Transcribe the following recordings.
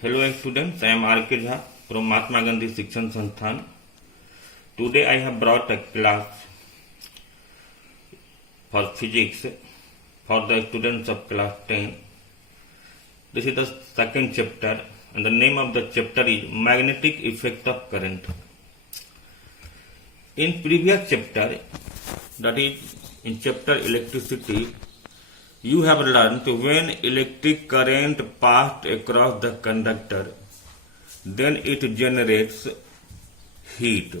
Hello students, I am R.K. Jha from Mahatma Gandhi Shikshan Sansthan. Today I have brought a class for physics for the students of class 10. This is the second chapter and the name of the chapter is Magnetic Effect of Current. In previous chapter, that is in chapter Electricity, you have learned when electric current passed across the conductor, then it generates heat.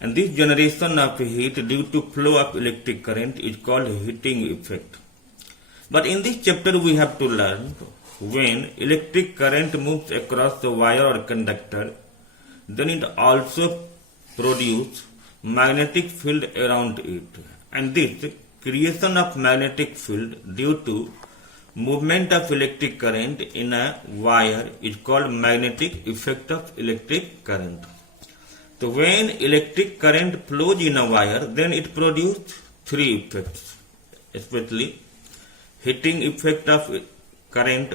And this generation of heat due to flow of electric current is called heating effect. But in this chapter we have to learn when electric current moves across the wire or conductor, then it also produces magnetic field around it. And this creation of magnetic field due to movement of electric current in a wire is called magnetic effect of electric current. So when electric current flows in a wire, then it produces three effects, especially heating effect of current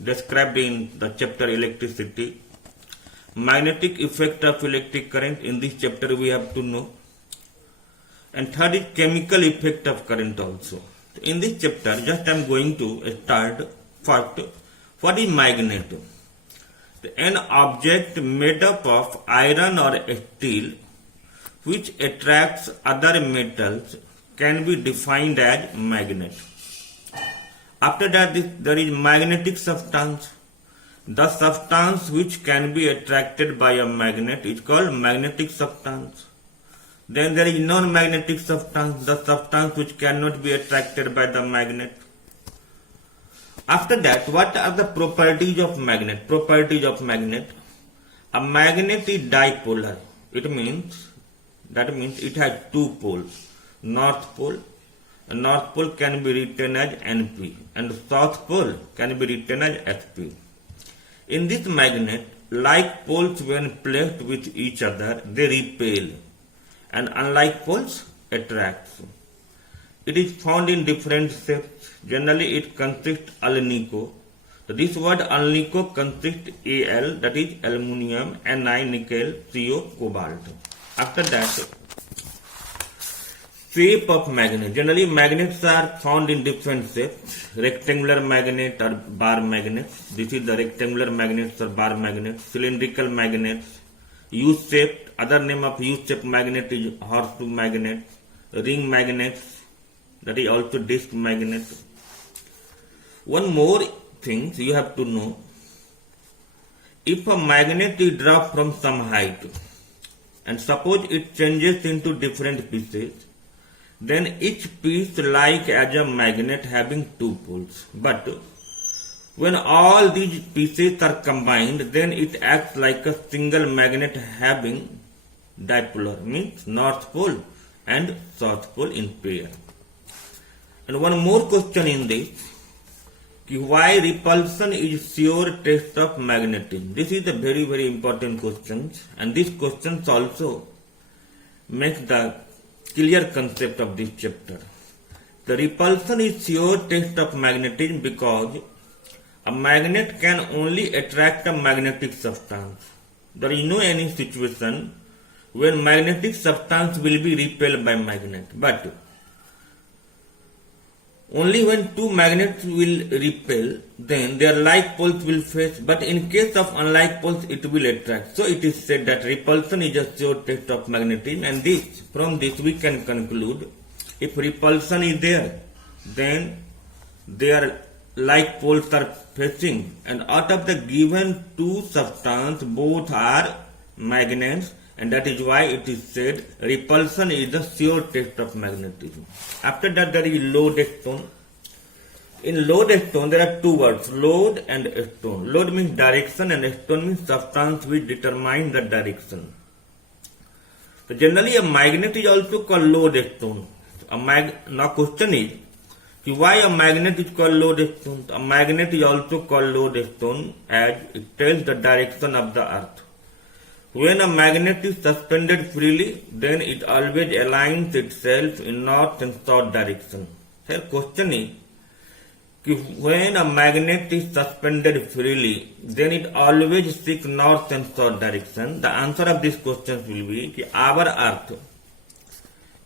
described in the chapter Electricity, magnetic effect of electric current in this chapter we have to know, and third is chemical effect of current also. In this chapter, just I am going to start first. What is magnet? An object made up of iron or steel which attracts other metals can be defined as magnet. After that, there is magnetic substance. The substance which can be attracted by a magnet is called magnetic substance. Then there is non-magnetic substance, the substance which cannot be attracted by the magnet. After that, what are the properties of magnet? Properties of magnet. A magnet is dipolar. That means it has two poles. North pole. A north pole can be written as NP and south pole can be written as SP. In this magnet, like poles when placed with each other, they repel, and unlike poles, attracts. It is found in different shapes. Generally, it consists alnico. So this word alnico consists Al, that is aluminium, Ni, nickel, Co, cobalt. After that, shape of magnet. Generally, magnets are found in different shapes. Rectangular magnet or bar magnets. This is the rectangular magnets or bar magnets. Cylindrical magnets. U-shaped. Other name of U-shaped magnet is horseshoe magnet. Ring magnets. That is also disc magnet. One more thing you have to know. If a magnet is dropped from some height and suppose it changes into different pieces, then each piece like as a magnet having two poles. But when all these pieces are combined, then it acts like a single magnet having dipolar, means north pole and south pole in pair. And one more question in this, why repulsion is sure test of magnetism? This is a very, very important question, and this question also makes the clear concept of this chapter. The repulsion is sure test of magnetism because a magnet can only attract a magnetic substance. There is no any situation when magnetic substance will be repelled by magnet, but only when two magnets will repel, then their like poles will face, but in case of unlike poles it will attract. So it is said that repulsion is a sure test of magnetism, and from this we can conclude if repulsion is there, then their like poles are facing, and out of the given two substances both are magnets, and that is why it is said repulsion is the sure test of magnetism. After that, there is lodestone. In lodestone there are two words, load and stone. Load means direction and stone means substance which determines the direction. So generally a magnet is also called lodestone. Now question is, why a magnet is called lodestone? A magnet is also called lodestone as it tells the direction of the earth. When a magnet is suspended freely, then it always aligns itself in north and south direction. Here question is, when a magnet is suspended freely, then it always seeks north and south direction. The answer of this question will be our Earth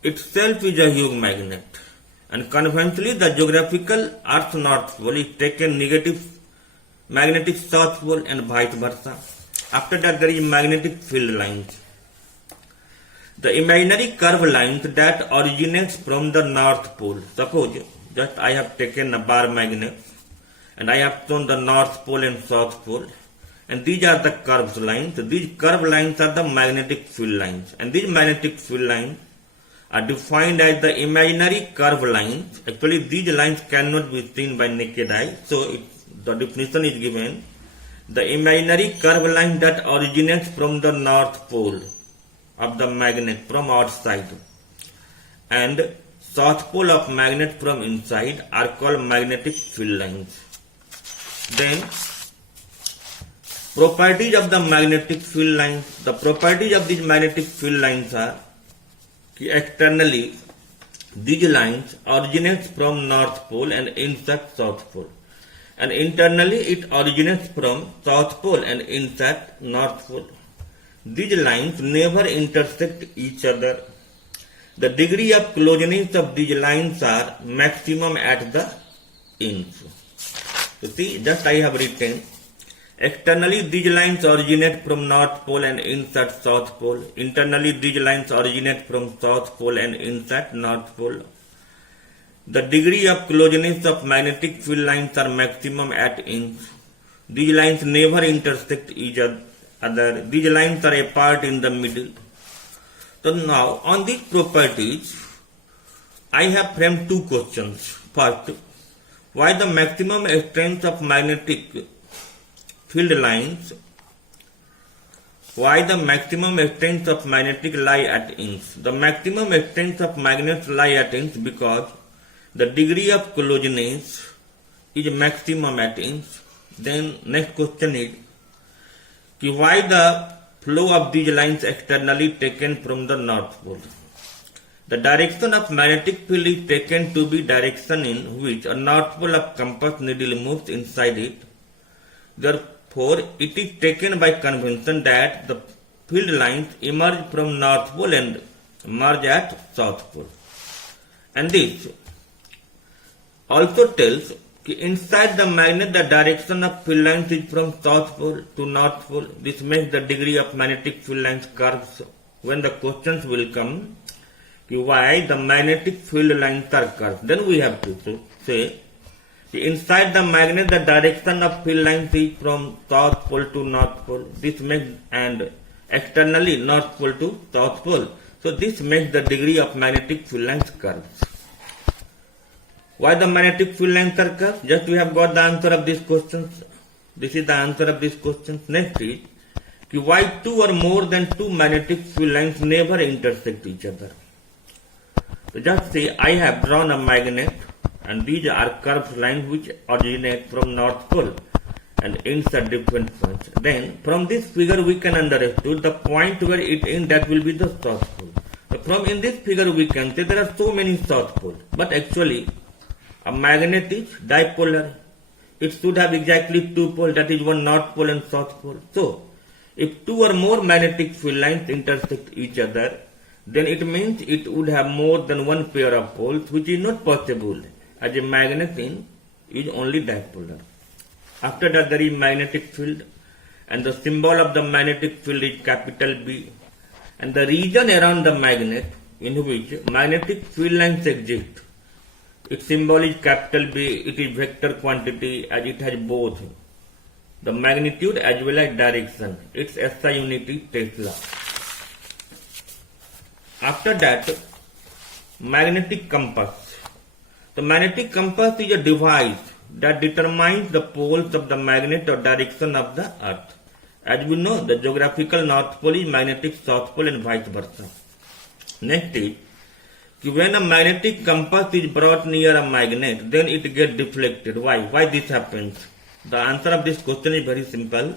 itself is a huge magnet, and conventionally the geographical Earth North Pole is taken negative magnetic South Pole and vice versa. After that there is magnetic field lines. The imaginary curved lines that originates from the North Pole. Suppose just I have taken a bar magnet and I have shown the North Pole and South Pole, and these are the curved lines. These curved lines are the magnetic field lines, and these magnetic field lines are defined as the imaginary curved lines. Actually these lines cannot be seen by naked eye, so the definition is given: the imaginary curved line that originates from the North Pole of the magnet from outside and South Pole of magnet from inside are called magnetic field lines. Then properties of the magnetic field lines. The properties of these magnetic field lines are: externally these lines originates from North Pole and insert South Pole, and internally it originates from South Pole and insert North Pole. These lines never intersect each other. The degree of closeness of these lines are maximum at the ends. You see, just I have written: externally these lines originate from North Pole and insert South Pole. Internally these lines originate from South Pole and insert North Pole. The degree of closeness of magnetic field lines are maximum at ends. These lines never intersect each other. These lines are apart in the middle. So now on these properties, I have framed two questions. First, why the maximum strength of magnetic field lines? Why the maximum strength of magnetic lie at ends? The maximum strength of magnets lie at ends because the degree of closeness is maximum at ends. Then next question is, why the flow of these lines externally taken from the North Pole? The direction of magnetic field is taken to be direction in which a North Pole of compass needle moves inside it. Therefore, it is taken by convention that the field lines emerge from North Pole and merge at South Pole. And this also tells inside the magnet the direction of field lines is from South Pole to North Pole. This makes the degree of magnetic field lines curves. When the questions will come, why the magnetic field lines are curved, then we have to say inside the magnet the direction of field lines is from South Pole to North Pole. This makes, and externally North Pole to South Pole. So this makes the degree of magnetic field lines curves. Why the magnetic field lines are curved? Just we have got the answer of these questions. This is the answer of these questions. Next is, why two or more than two magnetic field lines never intersect each other? So just say I have drawn a magnet and these are curved lines which originate from North Pole and ends at different points. Then from this figure we can understand the point where it ends, that will be the South Pole. So from in this figure we can say there are so many South Poles, but actually a magnet is dipolar. It should have exactly two poles, that is one North Pole and South Pole. So, if two or more magnetic field lines intersect each other, then it means it would have more than one pair of poles, which is not possible, as a magnet is only dipolar. After that there is magnetic field, and the symbol of the magnetic field is capital B, and the region around the magnet in which magnetic field lines exist, its symbol is capital B. It is vector quantity as it has both the magnitude as well as direction. Its SI unit is Tesla. After that, magnetic compass. The magnetic compass is a device that determines the poles of the magnet or direction of the Earth. As we know, the geographical North Pole is magnetic South Pole and vice versa. Next is, when a magnetic compass is brought near a magnet, then it gets deflected. Why? Why this happens? The answer of this question is very simple.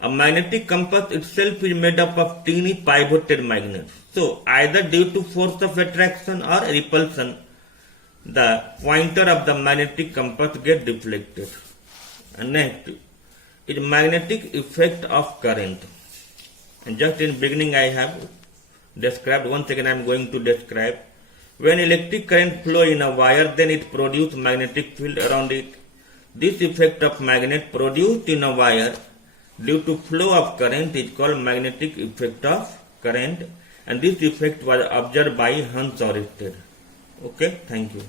A magnetic compass itself is made up of teeny pivoted magnets. So, either due to force of attraction or repulsion, the pointer of the magnetic compass get deflected. And next is magnetic effect of current. And just in beginning I have described, once again I am going to describe. When electric current flow in a wire, then it produces magnetic field around it. This effect of magnet produced in a wire due to flow of current is called magnetic effect of current, and this effect was observed by Hans Oersted. Okay, thank you.